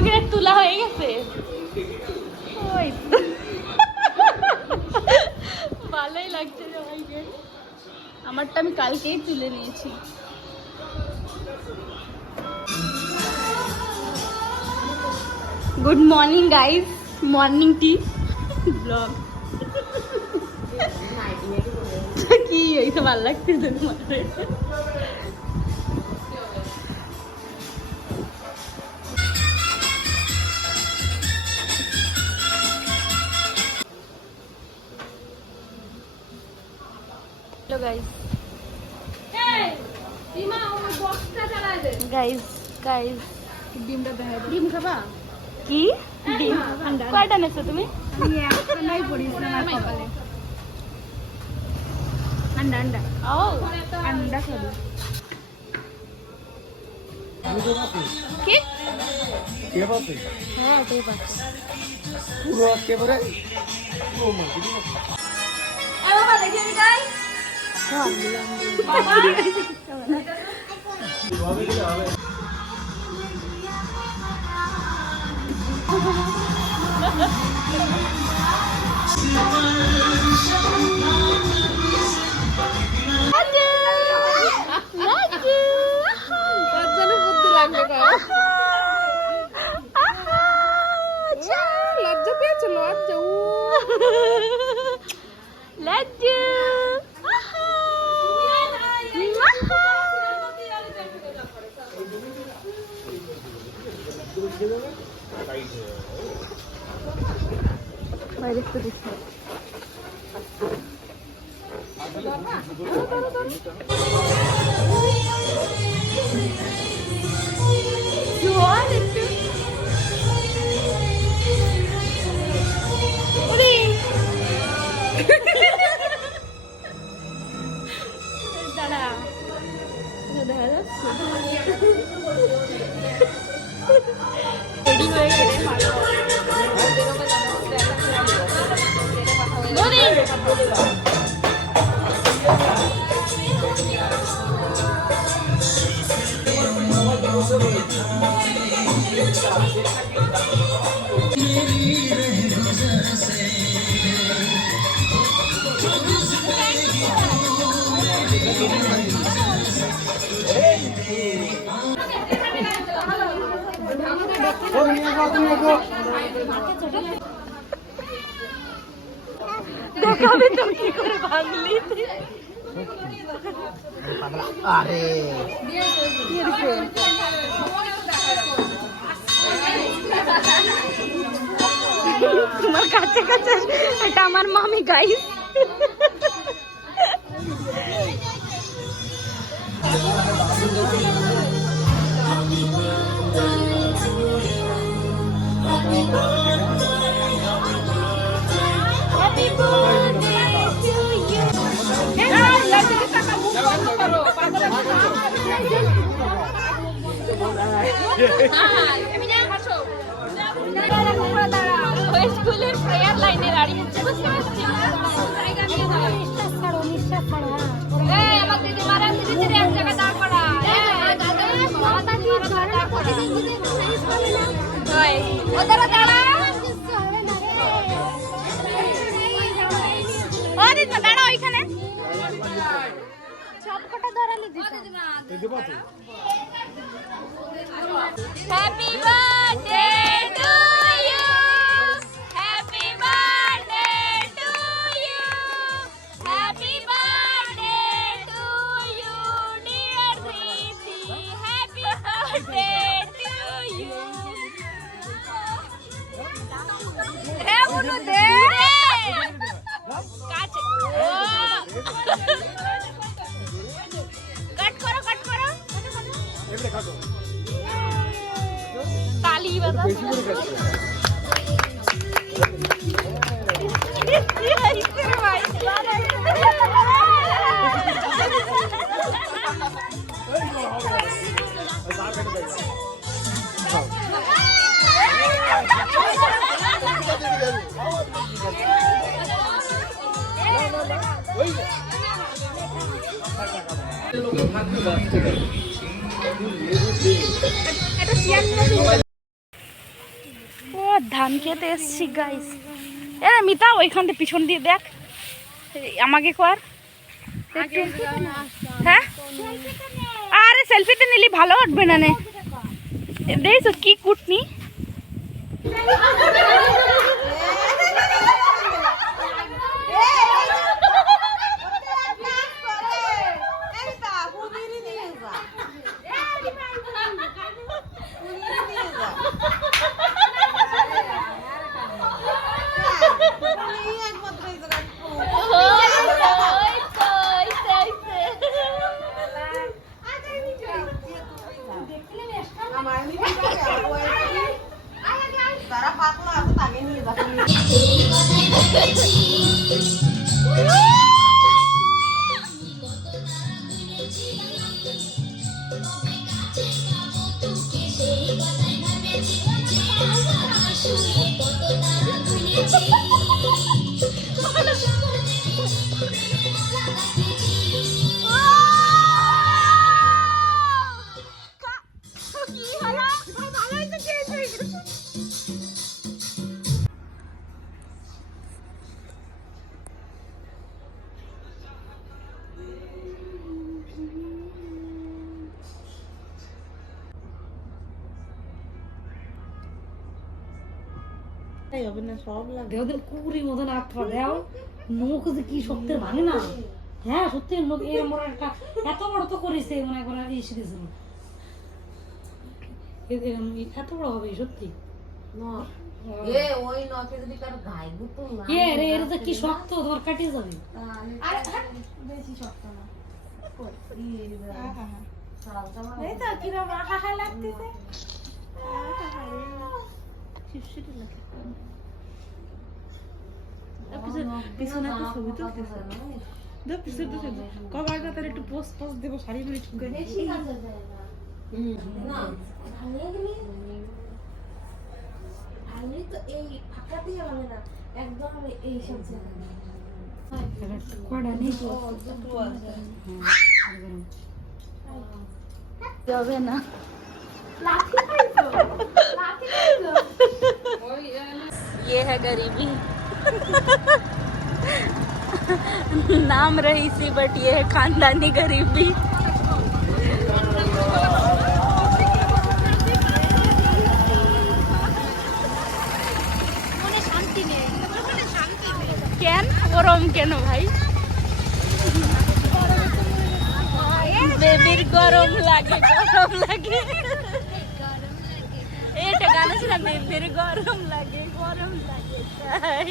আগের তুলা হয়ে গেছে। ওই ভালোই লাগছে সবাইকে। আমারটা আমি কালকেই তুলে নিয়েছি। গুড মর্নিং গাইস, মর্নিং টি ব্লগ। কি হয়েছে, ভালো লাগছে তোমার? हेलो गाइस, गाइस गाइस ডিমটা দেখা দাও। ডিম খাবা? কি ডিম? কয়টা নেছো তুমি? আমি একটা নাই পড়িছিলাম আমার কপালে। আন্ডা আন্ডা। ও আন্ডা খাবো। কি? কে বাসে? হ্যাঁ কে বাসে? পুরো একেবারে ও মা কি দিন। এ বাবা দেখি নি গাই। বাবা লজ্জা পেয়েছো? লজ্জা লজ্জা বাইরে তো দেখছি। দাঁড়া দেখা যাচ্ছে রেডি হয়ে গেলে দেখাবে তো কি করে ভাঙলি। আরে তোমার কাছে কাছে এটা আমার মামি guys. Happy birthday to you. স্কুলের প্রেয়ার লাইনে দাঁড়িয়ে বুঝতে পারছি। আমার দিদি মারা দিদি এক জায়গায় দাঁড় করা। ওদের দাঁড়া দাঁড়া ওইখানে সবকটা ধরালি happy birthday to you, happy birthday to you, happy birthday to you dear দিদি, হ্যাপি বার্থডে টু ইউ। হ্যাঁ বলো দে কাছে কাট করো কাট করো তালি বাজা খেতে এসছি গাইস। এ মিতা ওইখান থেকে পিছন দিয়ে দেখ, আমাকে কর। হ্যাঁ আরে সেলফিতে নিলি ভালো উঠবে না নে, দেখছো কি কুটনি। কুকুরের মতন আত্মা দেও নখ কি সত্যের ভাঙে না। হ্যাঁ সত্যি এরকম একটা এত বড় তো করেছে মনে করেন এসে দিয়েছিল, এত বড় হবে সত্যি। এর তো কি শক্ত, তোমার কাটিয়ে যাবে। পিছনে একটা ছবি তো কভারটা তার একটু পোস্ট পোস্ট দেবো শাড়ি মুড়ি ঠুকে যাবে না। ये है गरीबी। नाम रईसी बट ये है खानदानी गरीबी। কেন গরম কেন ভাই? বেবির গরম লাগে, গরম লাগে। এটা গান ছিল বেবির গরম লাগে, গরম লাগে তাই।